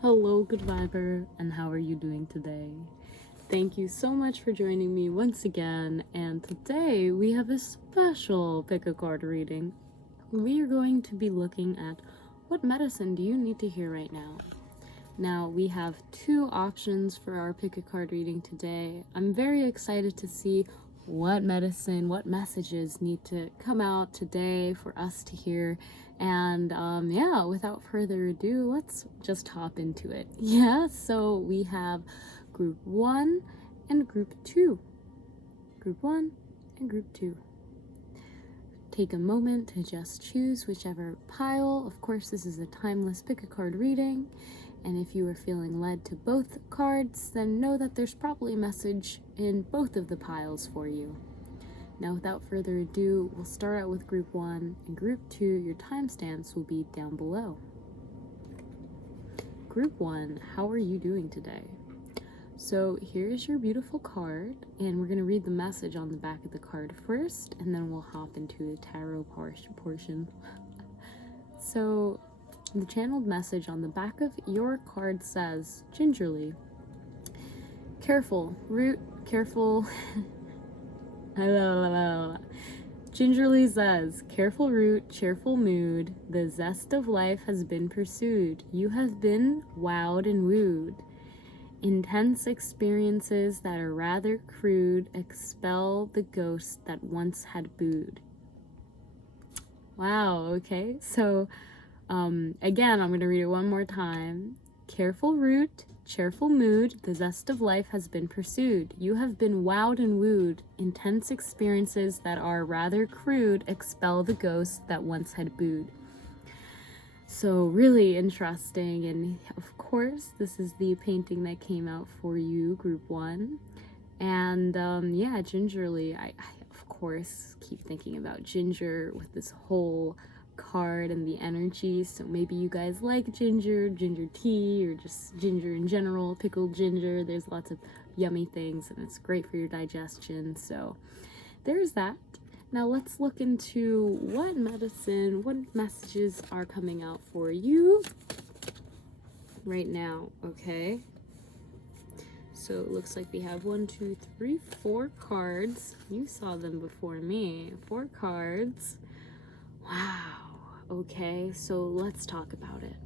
Hello, good viber, and how are you doing today? Thank you so much for joining me once again, and today we have a special pick a card reading. We are going to be looking at what medicine do you need to hear right now. Now, we have two options for our pick a card reading today. I'm very excited to see what medicine, what messages need to come out today for us to hear. And yeah, without further ado, let's just hop into it. Yeah, so we have group 1 and group 2. Group 1 and group 2. Take a moment to just choose whichever pile. Of course, this is a timeless pick a card reading. And if you are feeling led to both cards, then know that there's probably a message in both of the piles for you. Now, without further ado, we'll start out with group 1, and group 2, your timestamps will be down below. Group 1, how are you doing today? So here's your beautiful card, and we're going to read the message on the back of the card first, and then we'll hop into the tarot portion. So the channeled message on the back of your card says, gingerly, careful, root, careful. Gingerly says, careful root, cheerful mood, the zest of life has been pursued. You have been wowed and wooed. Intense experiences that are rather crude expel the ghost that once had booed. Wow, okay. So, again, I'm going to read it one more time. Careful root, cheerful mood, the zest of life has been pursued. You have been wowed and wooed. Intense experiences that are rather crude expel the ghost that once had booed. So really interesting, and of course this is the painting that came out for you, group 1. And yeah, gingerly, I of course keep thinking about ginger with this whole card and the energy. So maybe you guys like ginger tea, or just ginger in general, pickled ginger. There's lots of yummy things and it's great for your digestion. So there's that. Now let's look into what medicine, what messages are coming out for you right now, okay? So it looks like we have 4 cards. You saw them before me. 4 cards. Wow. Okay, so let's talk about it.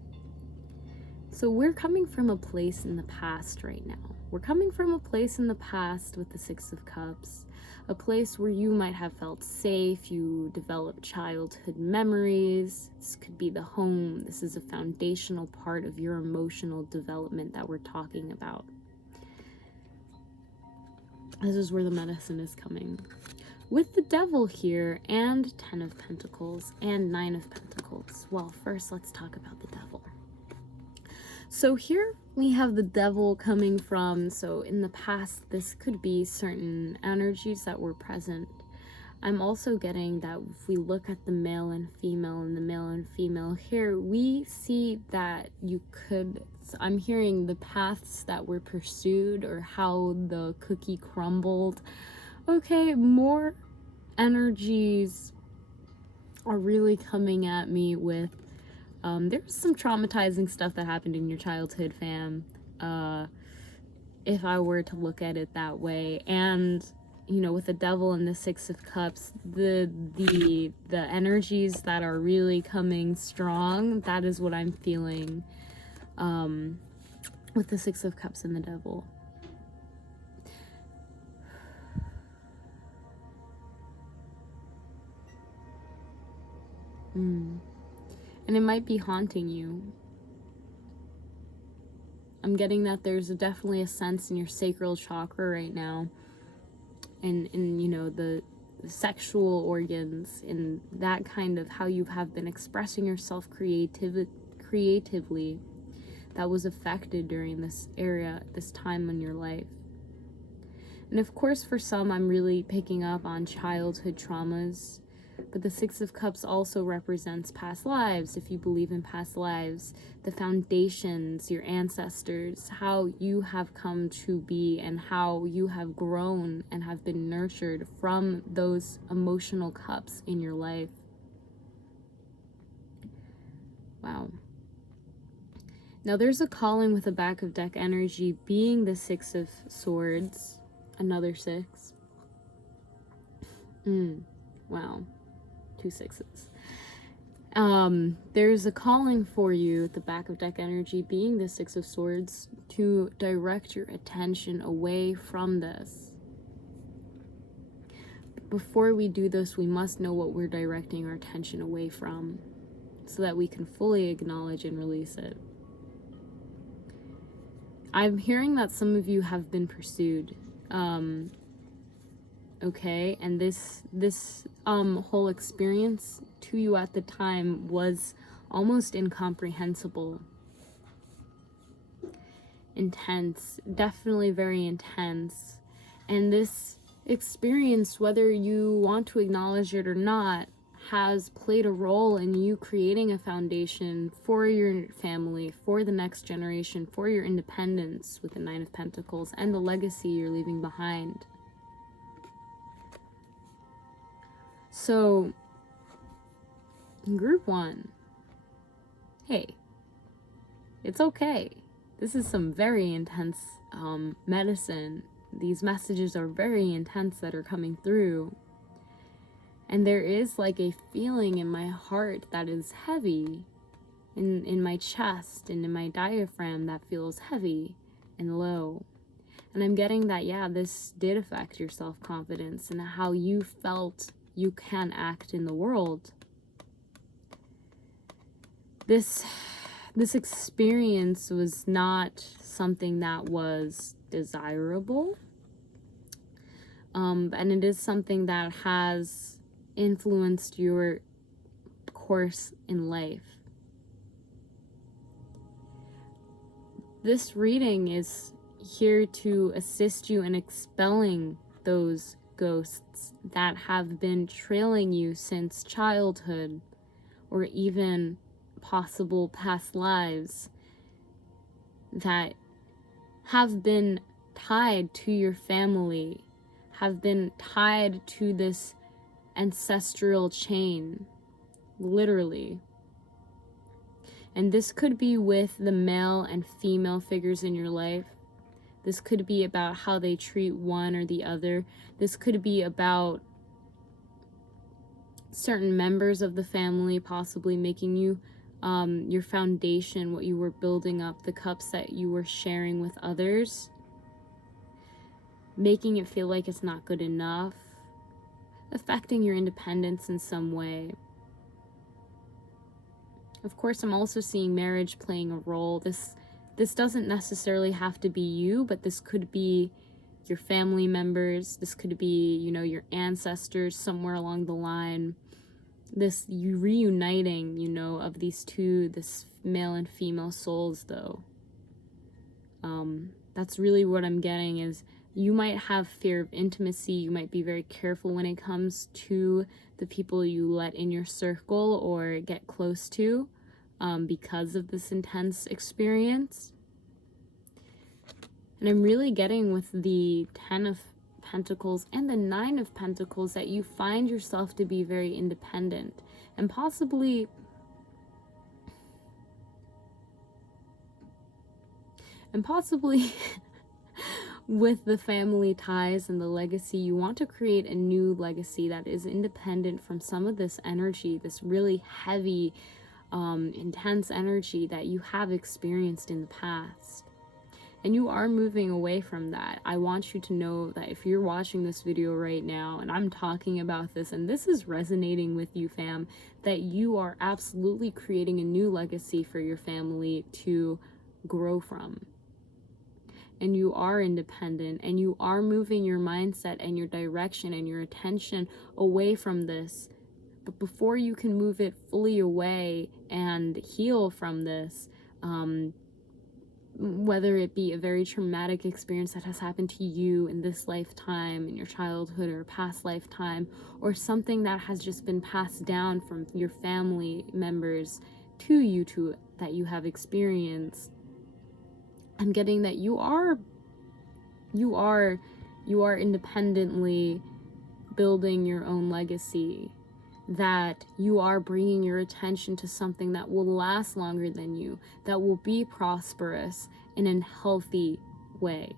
So we're coming from a place in the past right now. We're coming from a place in the past with the 6 of Cups. A place where you might have felt safe, you developed childhood memories. This could be the home. This is a foundational part of your emotional development that we're talking about. This is where the medicine is coming. With the Devil here, and 10 of Pentacles, and 9 of Pentacles. Well, first let's talk about the Devil. So here we have the Devil coming from, so in the past, this could be certain energies that were present. I'm also getting that if we look at the male and female, and the male and female here, we see that you could, I'm hearing the paths that were pursued or how the cookie crumbled. Okay, more energies are really coming at me with there's some traumatizing stuff that happened in your childhood, fam, if I were to look at it that way. And you know, with the Devil and the 6 of Cups, the energies that are really coming strong, that is what I'm feeling with the 6 of Cups and the Devil. And it might be haunting you. I'm getting that there's definitely a sense in your sacral chakra right now, and in, you know, the sexual organs, and that kind of how you have been expressing yourself creatively, that was affected during this time in your life. And of course, for some, I'm really picking up on childhood traumas. But the 6 of Cups also represents past lives. If you believe in past lives, the foundations, your ancestors, how you have come to be, and how you have grown and have been nurtured from those emotional cups in your life. Wow. Now there's a calling with the back of deck energy being the Six of Swords. Another 6. Wow. 2 6s. There's a calling for you at the back of deck energy being the Six of Swords to direct your attention away from this. Before we do this, we must know what we're directing our attention away from so that we can fully acknowledge and release it. I'm hearing that some of you have been pursued. Okay, and this whole experience to you at the time was almost incomprehensible. Intense, definitely very intense. And this experience, whether you want to acknowledge it or not, has played a role in you creating a foundation for your family, for the next generation, for your independence with the Nine of Pentacles, and the legacy you're leaving behind. So, in group 1, hey, it's okay. This is some very intense medicine. These messages are very intense that are coming through. And there is like a feeling in my heart that is heavy, in my chest and in my diaphragm that feels heavy and low. And I'm getting that, yeah, this did affect your self-confidence and how you felt you can act in the world. This experience was not something that was desirable. And it is something that has influenced your course in life. This reading is here to assist you in expelling those ghosts that have been trailing you since childhood, or even possible past lives that have been tied to your family, have been tied to this ancestral chain, literally. And this could be with the male and female figures in your life. This could be about how they treat one or the other. This could be about certain members of the family possibly making you your foundation, what you were building up, the cups that you were sharing with others, making it feel like it's not good enough, affecting your independence in some way. Of course, I'm also seeing marriage playing a role. This doesn't necessarily have to be you, but this could be your family members. This could be, your ancestors somewhere along the line. This reuniting, of these two, this male and female souls, though. That's really what I'm getting is you might have fear of intimacy. You might be very careful when it comes to the people you let in your circle or get close to because of this intense experience. And I'm really getting with the 10 of Pentacles and the 9 of Pentacles that you find yourself to be very independent and possibly with the family ties and the legacy, you want to create a new legacy that is independent from some of this energy, this really heavy, intense energy that you have experienced in the past. And you are moving away from that. I want you to know that if you're watching this video right now and I'm talking about this and this is resonating with you, fam, that you are absolutely creating a new legacy for your family to grow from. And you are independent and you are moving your mindset and your direction and your attention away from this. But before you can move it fully away and heal from this, whether it be a very traumatic experience that has happened to you in this lifetime, in your childhood or past lifetime, or something that has just been passed down from your family members to you that you have experienced, I'm getting that you are independently building your own legacy. that you are bringing your attention to something that will last longer than you, that will be prosperous in a healthy way.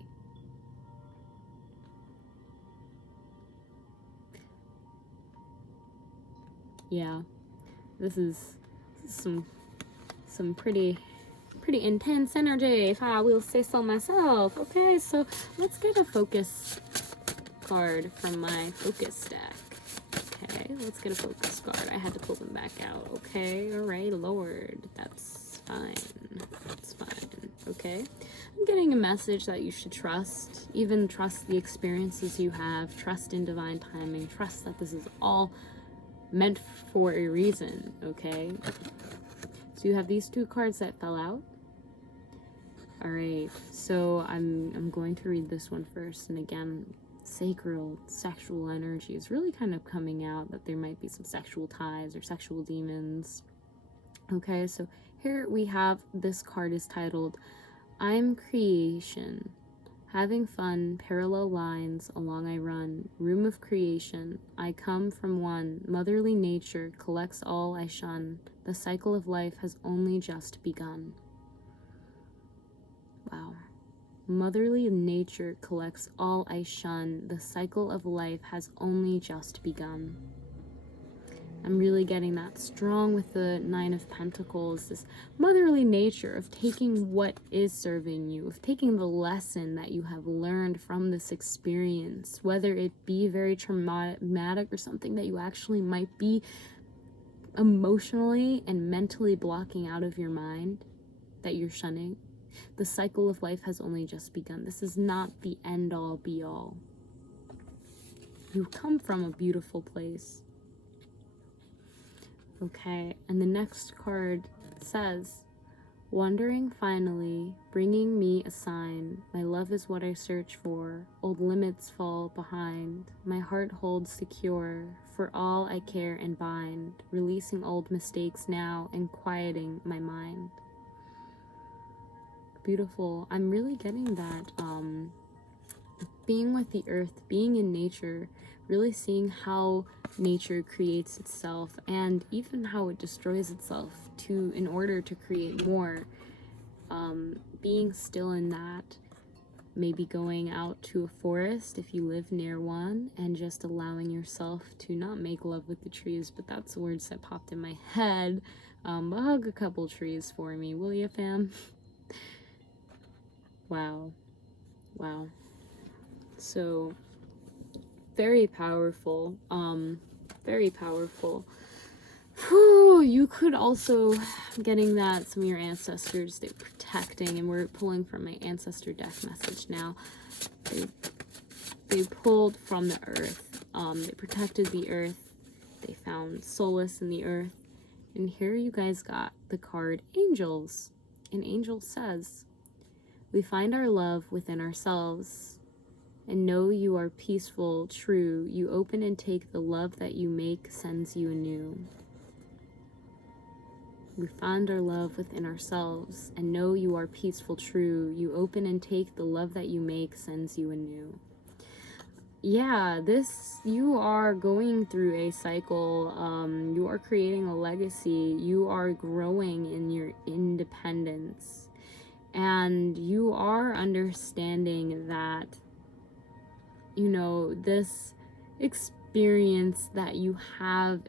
Yeah, this is some pretty intense energy, if I will say so myself. Okay, so let's get a focus card from my focus deck. Okay, let's get a focus card. I had to pull them back out. Okay, all right, Lord, that's fine. That's fine. Okay, I'm getting a message that you should trust, even trust the experiences you have, trust in divine timing, trust that this is all meant for a reason. Okay, so you have these two cards that fell out. All right, so I'm going to read this one first, and again, sacral sexual energy is really kind of coming out, that there might be some sexual ties or sexual demons. Okay, so here we have, this card is titled, I'm creation, having fun, parallel lines along I run, room of creation, I come from one, motherly nature collects all I shun, the cycle of life has only just begun. Wow. Motherly nature collects all I shun, the cycle of life has only just begun. I'm really getting that strong with the Nine of Pentacles, this motherly nature of taking what is serving you, of taking the lesson that you have learned from this experience, whether it be very traumatic or something that you actually might be emotionally and mentally blocking out of your mind, that you're shunning. The cycle of life has only just begun. This is not the end-all be-all. You come from a beautiful place. Okay, and the next card says, wandering finally, bringing me a sign. My love is what I search for. Old limits fall behind. My heart holds secure. For all I care and bind. Releasing old mistakes now and quieting my mind. Beautiful. I'm really getting that being with the earth, being in nature, really seeing how nature creates itself and even how it destroys itself in order to create more. Being still in that, maybe going out to a forest if you live near one, and just allowing yourself to not make love with the trees, but that's words that popped in my head. But hug a couple trees for me, will you, fam? Wow. So very powerful. Very powerful. Whew, you could also, getting that some of your ancestors, they're protecting, and we're pulling from my ancestor deck message now. They pulled from the earth. They protected the earth. They found solace in the earth. And here you guys got the card Angels. And Angel says, we find our love within ourselves, and know you are peaceful, true. You open and take the love that you make sends you anew. We find our love within ourselves, and know you are peaceful, true. You open and take the love that you make sends you anew. Yeah, you are going through a cycle. You are creating a legacy. You are growing in your independence. And you are understanding that, you know, this experience that you have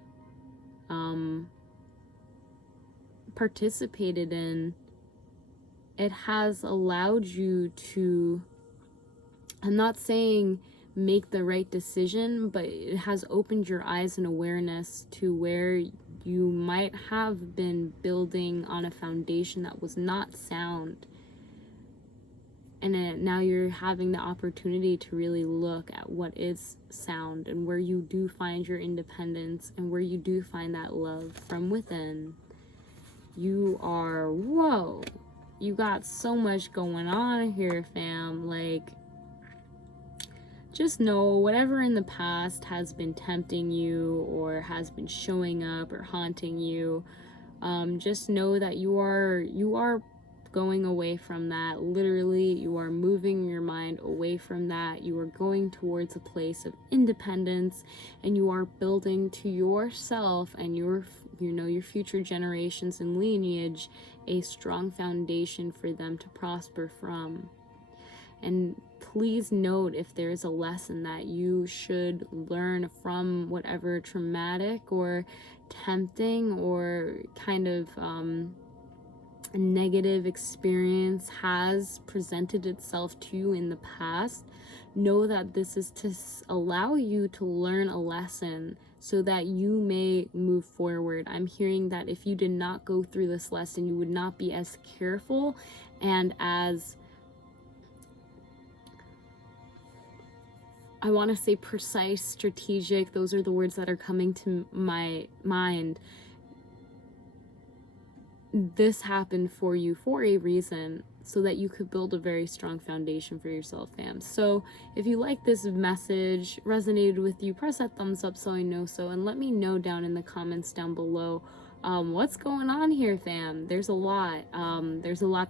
participated in, it has allowed you to, I'm not saying make the right decision, but it has opened your eyes and awareness to where you might have been building on a foundation that was not sound. And now you're having the opportunity to really look at what is sound, and where you do find your independence, and where you do find that love from within. You are, whoa, you got so much going on here, fam. Like, just know whatever in the past has been tempting you or has been showing up or haunting you, just know that you are going away from that. Literally, you are moving your mind away from that. You are going towards a place of independence, and you are building to yourself and your future generations and lineage a strong foundation for them to prosper from. And please note if there's a lesson that you should learn from whatever traumatic or tempting or kind of negative experience has presented itself to you in the past. Know that this is to allow you to learn a lesson so that you may move forward. I'm hearing that if you did not go through this lesson, you would not be as careful and as, I want to say, precise, strategic. Those are the words that are coming to my mind. This happened for you for a reason, so that you could build a very strong foundation for yourself, fam. So if you like this message, resonated with you, press that thumbs up so I know so, and let me know down in the comments down below what's going on here, fam. There's a lot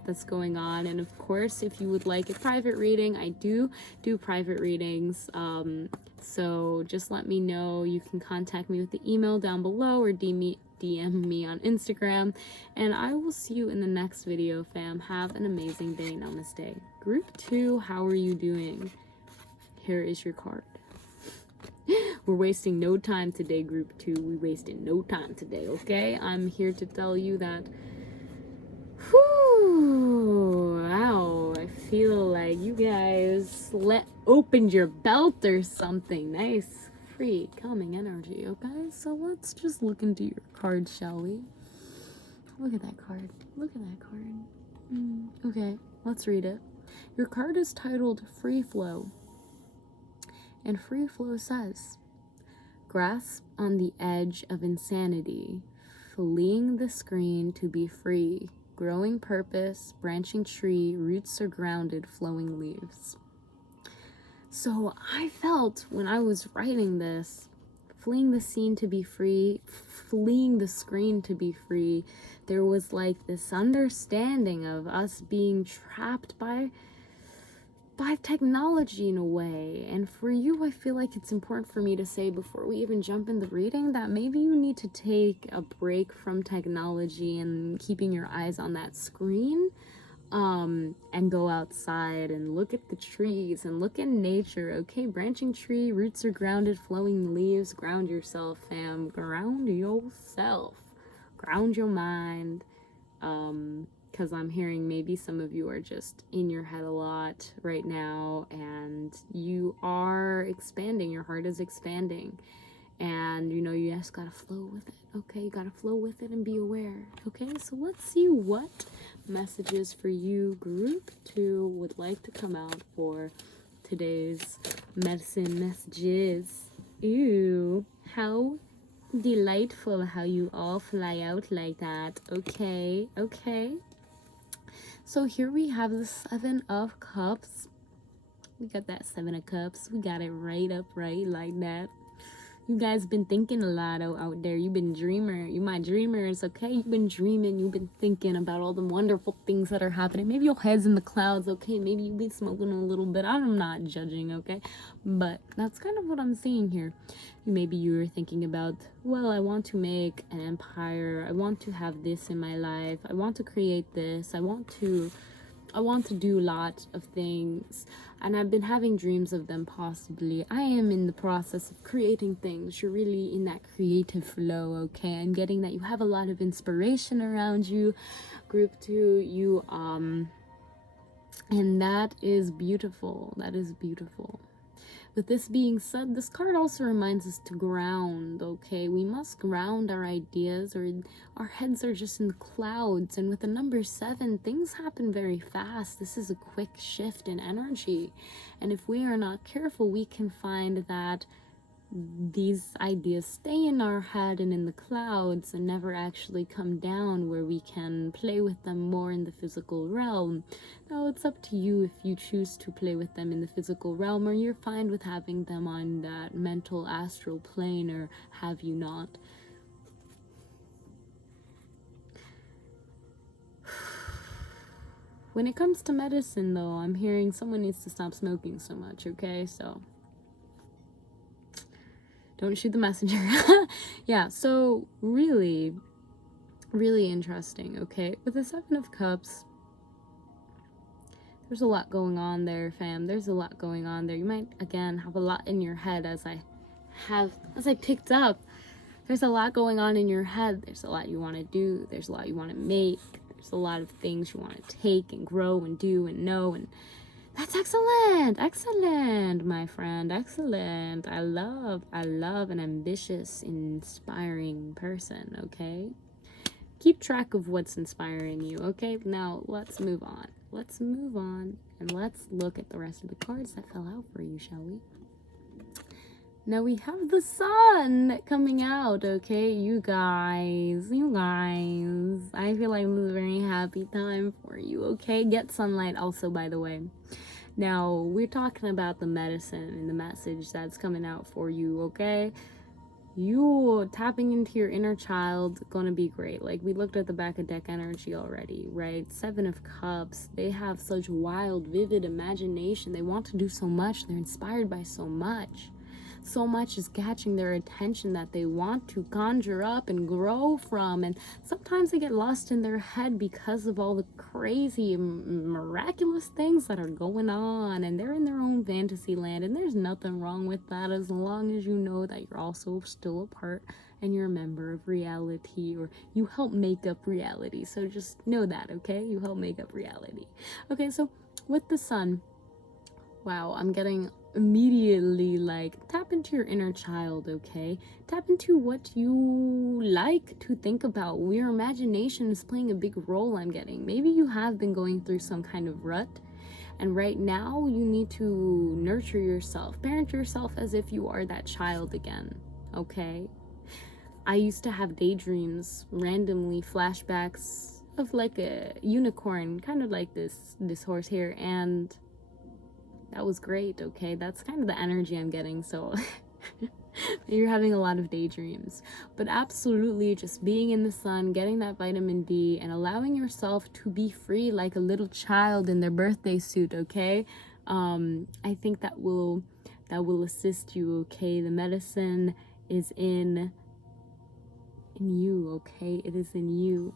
that's going on. And of course, if you would like a private reading, I do private readings, so just let me know. You can contact me with the email down below or DM me on Instagram, and I will see you in the next video, fam. Have an amazing day. Namaste. Group 2, how are you doing? Here is your card. We're wasting no time today, group 2. We wasted no time today, okay? I'm here to tell you that, wow, I feel like you guys opened your belt or something. Nice, free, calming energy, okay? So let's just look into your card, shall we? Look at that card. Look at that card. Okay, let's read it. Your card is titled Free Flow. And Free Flow says, grasp on the edge of insanity, fleeing the screen to be free, growing purpose, branching tree, roots are grounded, flowing leaves. So I felt when I was writing this, fleeing the scene to be free, fleeing the screen to be free, there was like this understanding of us being trapped by technology in a way. And for you, I feel like it's important for me to say before we even jump in the reading that maybe you need to take a break from technology and keeping your eyes on that screen, and go outside and look at the trees and look in nature, okay? Branching tree, roots are grounded, flowing leaves. Ground yourself, fam. Ground yourself. Ground your mind. Because I'm hearing maybe some of you are just in your head a lot right now, and you are expanding. Your heart is expanding, and you just gotta flow with it, okay? You gotta flow with it and be aware, okay? So let's see what messages for you, group 2, would like to come out for today's medicine messages. Ew, how delightful how you all fly out like that. Okay. So here we have the 7 of Cups. We got that 7 of Cups. We got it right like that. You guys been thinking a lot out there. You've been you my dreamers, okay? You've been dreaming. You've been thinking about all the wonderful things that are happening. Maybe your head's in the clouds, okay? Maybe you've been smoking a little bit. I'm not judging, okay? But that's kind of what I'm seeing here. Maybe you were thinking about, well, I want to make an empire. I want to have this in my life. I want to create this. I want to do lots of things, and I've been having dreams of them possibly. I am in the process of creating things. You're really in that creative flow, okay? I'm getting that you have a lot of inspiration around you, group 2, and that is beautiful. That is beautiful. With this being said, this card also reminds us to ground, okay? We must ground our ideas, or our heads are just in the clouds. And with the number 7, things happen very fast. This is a quick shift in energy. And if we are not careful, we can find that these ideas stay in our head and in the clouds and never actually come down where we can play with them more in the physical realm. Now, it's up to you if you choose to play with them in the physical realm, or you're fine with having them on that mental astral plane, or have you not. When it comes to medicine, though, I'm hearing someone needs to stop smoking so much, okay? So, don't shoot the messenger. Yeah, so really, really interesting, okay? With the Seven of Cups, there's a lot going on there, fam. There's a lot going on there. You might, again, have a lot in your head as I picked up. There's a lot going on in your head. There's a lot you want to do. There's a lot you want to make. There's a lot of things you want to take and grow and do and know. And that's excellent. Excellent, my friend. Excellent. I love an ambitious, inspiring person, okay? Keep track of what's inspiring you, okay? Now, let's move on. Let's move on and let's look at the rest of the cards that fell out for you, shall we? Now we have the sun coming out, okay? You guys. I feel like this is a very happy time for you, okay? Get sunlight also, by the way. Now, we're talking about the medicine and the message that's coming out for you, okay? You tapping into your inner child, gonna be great. Like, we looked at the back of deck energy already, right? Seven of Cups. They have such wild, vivid imagination. They want to do so much. They're inspired by so much. So much is catching their attention that they want to conjure up and grow from. And sometimes they get lost in their head because of all the crazy, miraculous things that are going on. And they're in their own fantasy land. And there's nothing wrong with that as long as you know that you're also still a part and you're a member of reality, or you help make up reality. So just know that, okay? You help make up reality. Okay, so with the sun, wow, I'm getting immediately like, tap into your inner child, okay? Tap into what you like to think about. Your imagination is playing a big role, I'm getting. Maybe you have been going through some kind of rut, and right now you need to nurture yourself, parent yourself as if you are that child again, okay? I used to have daydreams, randomly flashbacks of like a unicorn, kind of like this horse here, and that was great, okay? That's kind of the energy I'm getting, so you're having a lot of daydreams. But absolutely, just being in the sun, getting that vitamin D, and allowing yourself to be free like a little child in their birthday suit, okay? I think that will assist you, okay? The medicine is in you, okay? It is in you.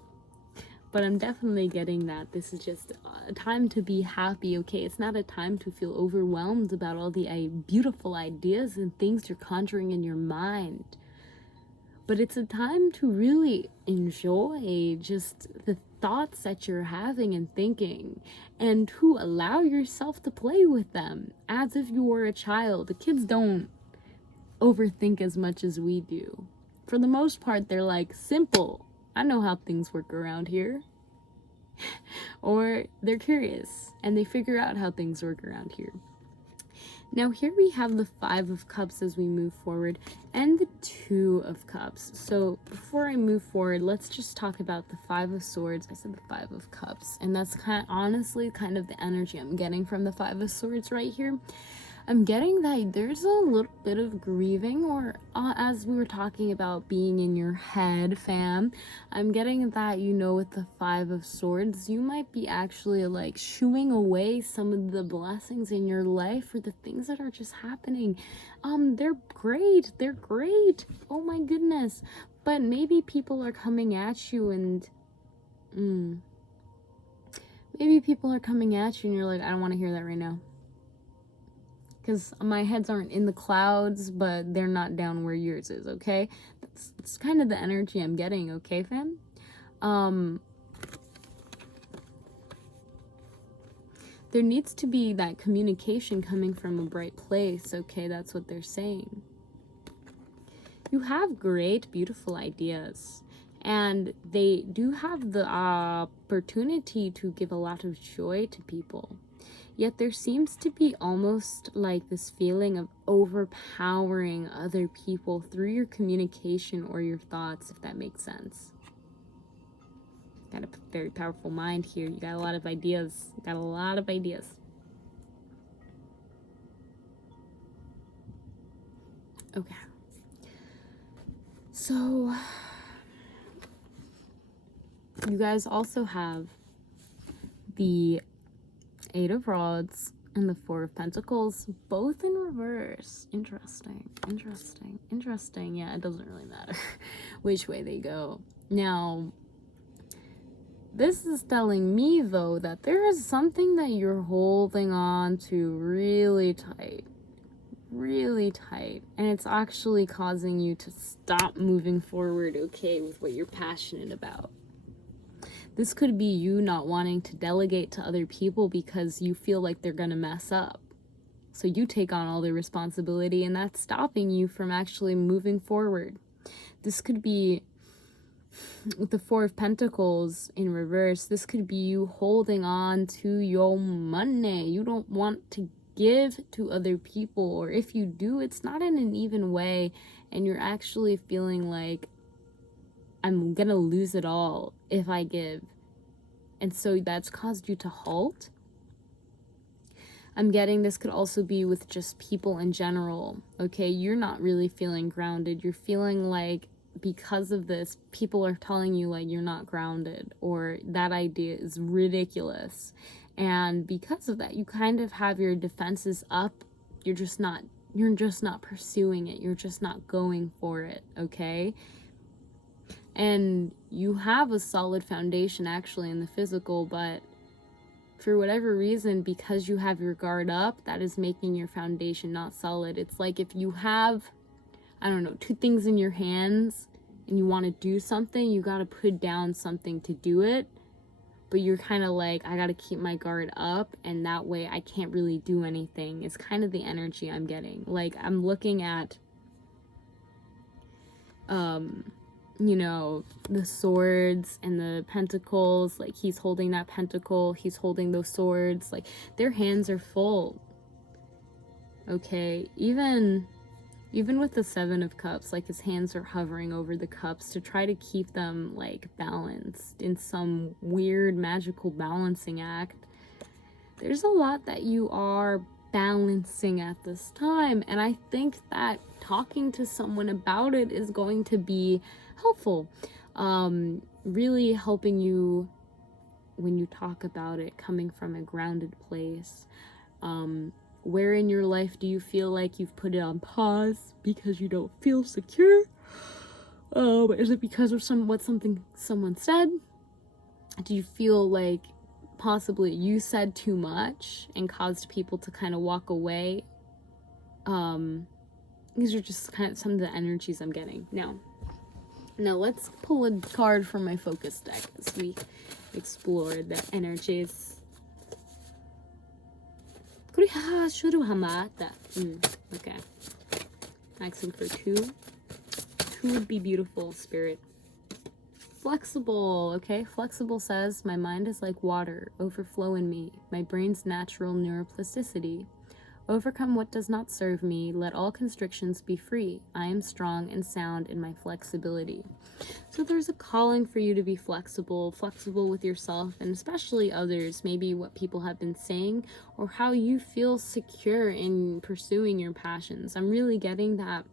But I'm definitely getting that this is just a time to be happy, okay? It's not a time to feel overwhelmed about all the beautiful ideas and things you're conjuring in your mind. But it's a time to really enjoy just the thoughts that you're having and thinking, and to allow yourself to play with them as if you were a child. The kids don't overthink as much as we do. For the most part, they're like, simple. I know how things work around here. Or they're curious and they figure out how things work around here. Now here we have the Five of Cups as we move forward, and the Two of Cups. So before I move forward, let's just talk about the Five of Swords. I said the Five of Cups, and that's honestly kind of the energy I'm getting from the Five of Swords right here. I'm getting that there's a little bit of grieving, or as we were talking about being in your head, fam, I'm getting that, you know, with the Five of Swords, you might be actually like shooing away some of the blessings in your life, or the things that are just happening. They're great. Oh my goodness. But maybe people are coming at you and maybe people are coming at you and you're like, I don't want to hear that right now. Because my heads aren't in the clouds, but they're not down where yours is, okay? That's kind of the energy I'm getting, okay, fam? There needs to be that communication coming from a bright place, okay? That's what they're saying. You have great, beautiful ideas, and they do have the opportunity to give a lot of joy to people. Yet there seems to be almost like this feeling of overpowering other people through your communication or your thoughts, if that makes sense. Got a very powerful mind here. You got a lot of ideas. Okay. So, you guys also have the Eight of Rods and the Four of Pentacles, both in reverse. Interesting. Yeah, it doesn't really matter which way they go. Now, this is telling me, though, that there is something that you're holding on to really tight, and it's actually causing you to stop moving forward, okay, with what you're passionate about. This could be you not wanting to delegate to other people because you feel like they're gonna mess up. So you take on all the responsibility, and that's stopping you from actually moving forward. This could be, with the Four of Pentacles in reverse, this could be you holding on to your money. You don't want to give to other people, or if you do, it's not in an even way, and you're actually feeling like, I'm gonna lose it all if I give. And so that's caused you to halt. I'm getting this could also be with just people in general, okay? You're not really feeling grounded. You're feeling like, because of this, people are telling you like you're not grounded, or that idea is ridiculous. And because of that, you kind of have your defenses up. You're just not pursuing it. You're just not going for it, okay? And you have a solid foundation actually in the physical, but for whatever reason, because you have your guard up, that is making your foundation not solid. It's like if you have, I don't know, two things in your hands and you want to do something, you got to put down something to do it, but you're kind of like, I got to keep my guard up, and that way I can't really do anything. It's kind of the energy I'm getting. Like, I'm looking at you know, the swords and the pentacles. Like, he's holding that pentacle, he's holding those swords, like their hands are full, okay? Even with the Seven of Cups, like his hands are hovering over the cups to try to keep them like balanced in some weird magical balancing act. There's a lot that you are balancing at this time, and I think that talking to someone about it is going to be helpful, really helping you when you talk about it coming from a grounded place. Where in your life do you feel like you've put it on pause because you don't feel secure? Is it because of something someone said? Do you feel like possibly you said too much and caused people to kind of walk away? These are just kind of some of the energies I'm getting. Now let's pull a card from my focus deck as we explore the energies. Okay. Asking for two. Two would be beautiful, Spirit. Flexible, okay? Flexible says, my mind is like water, overflow in me, my brain's natural neuroplasticity. Overcome what does not serve me, let all constrictions be free. I am strong and sound in my flexibility. So there's a calling for you to be flexible with yourself and especially others, maybe what people have been saying or how you feel secure in pursuing your passions. I'm really getting that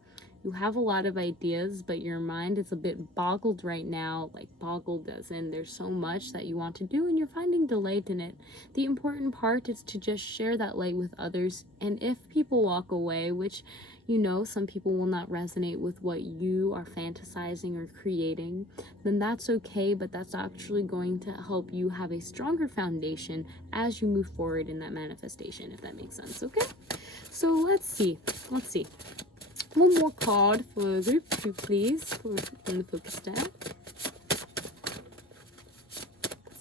you have a lot of ideas, but your mind is a bit boggled right now, like boggled as in there's so much that you want to do and you're finding delight in it. The important part is to just share that light with others, and if people walk away, which, you know, some people will not resonate with what you are fantasizing or creating, then that's okay, but that's actually going to help you have a stronger foundation as you move forward in that manifestation, if that makes sense, okay? So let's see. One more card for group 2, please, from the focus deck.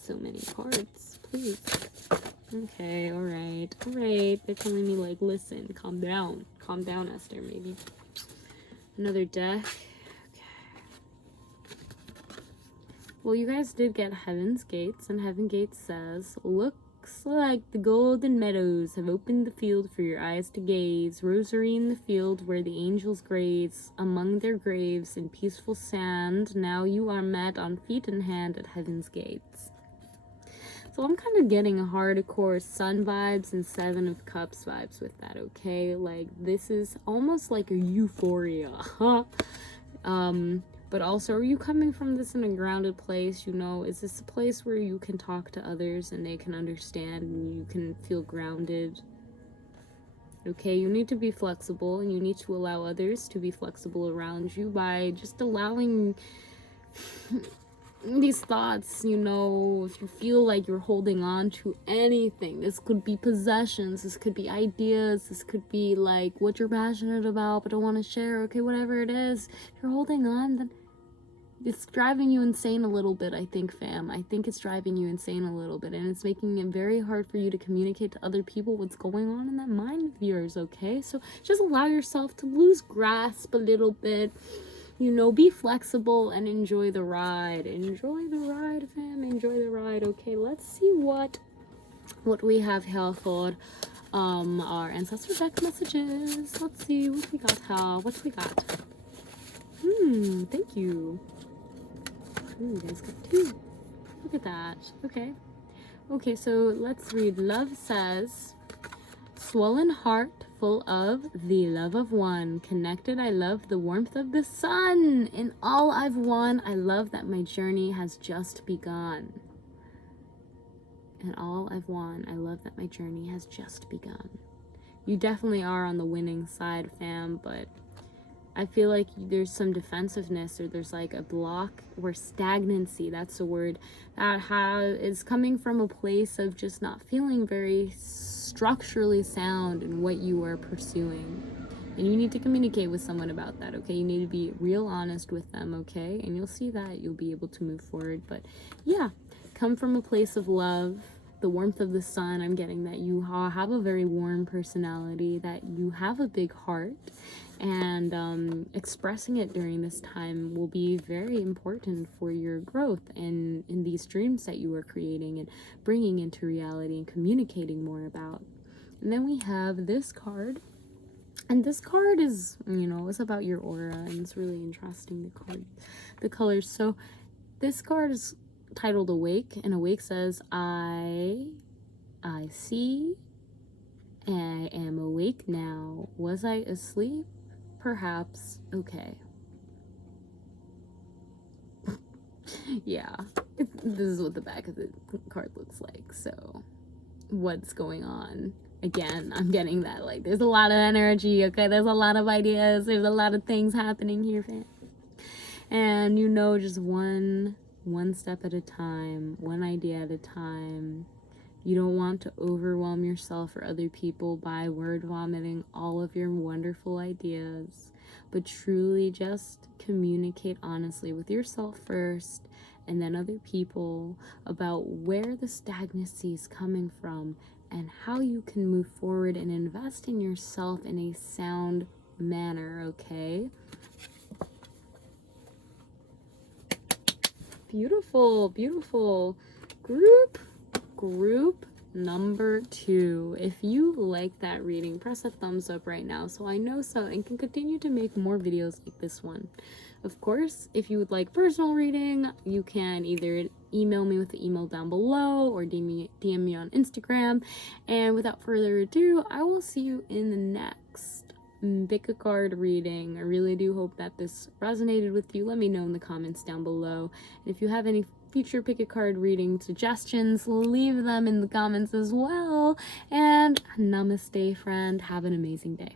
So many cards, please. Okay, alright. They're telling me, like, listen, calm down, Esther, maybe. Another deck. Okay. Well, you guys did get Heaven's Gates, and Heaven's Gates says, looks like the golden meadows have opened the field for your eyes to gaze. Rosary in the field where the angels graze among their graves in peaceful sand. Now you are met on feet and hand at Heaven's Gates. So I'm kind of getting a hardcore sun vibes and Seven of Cups vibes with that, okay? Like, this is almost like a euphoria, But also, are you coming from this in a grounded place? You know, is this a place where you can talk to others and they can understand and you can feel grounded? Okay, you need to be flexible, and you need to allow others to be flexible around you by just allowing these thoughts, you know, if you feel like you're holding on to anything, this could be possessions, this could be ideas, this could be like what you're passionate about but don't want to share, okay, whatever it is, if you're holding on, then it's driving you insane a little bit, I think, fam. I think it's driving you insane a little bit, and it's making it very hard for you to communicate to other people what's going on in that mind of yours, okay? So just allow yourself to lose grasp a little bit. You know, be flexible and enjoy the ride. Enjoy the ride, fam. Enjoy the ride. Okay, let's see what we have here for our ancestor deck messages. Let's see what we got here. What we got? Thank you. Ooh, you guys got 2. Look at that. Okay, so let's read. Love says, swollen heart full of the love of one. Connected, I love the warmth of the sun. In all I've won, I love that my journey has just begun. In all I've won, I love that my journey has just begun. You definitely are on the winning side, fam, but I feel like there's some defensiveness, or there's like a block or stagnancy, that's the word, that is coming from a place of just not feeling very structurally sound in what you are pursuing. And you need to communicate with someone about that, okay? You need to be real honest with them, okay? And you'll see that you'll be able to move forward. But yeah, come from a place of love, the warmth of the sun. I'm getting that you have a very warm personality, that you have a big heart, and expressing it during this time will be very important for your growth and in these dreams that you are creating and bringing into reality and communicating more about. And then we have this card, and this card is, you know, it's about your aura, and it's really interesting, the colors. So this card is titled Awake, and Awake says, I see, I am awake now. Was I asleep? Perhaps. Okay. Yeah, this is what the back of the card looks like. So what's going on? Again, I'm getting that, like, there's a lot of energy, okay? There's a lot of ideas, there's a lot of things happening here, fam. And you know, just one step at a time, one idea at a time. You don't want to overwhelm yourself or other people by word vomiting all of your wonderful ideas, but truly just communicate honestly with yourself first and then other people about where the stagnancy is coming from and how you can move forward and invest in yourself in a sound manner, okay? Beautiful, beautiful. Group number 2. If you like that reading, press a thumbs up right now so I know so and can continue to make more videos like this one. Of course, if you would like personal reading, you can either email me with the email down below or DM me on Instagram. And without further ado, I will see you in the next pick a card reading. I really do hope that this resonated with you. Let me know in the comments down below. And if you have any future pick a card reading suggestions, leave them in the comments as well. And namaste, friend. Have an amazing day.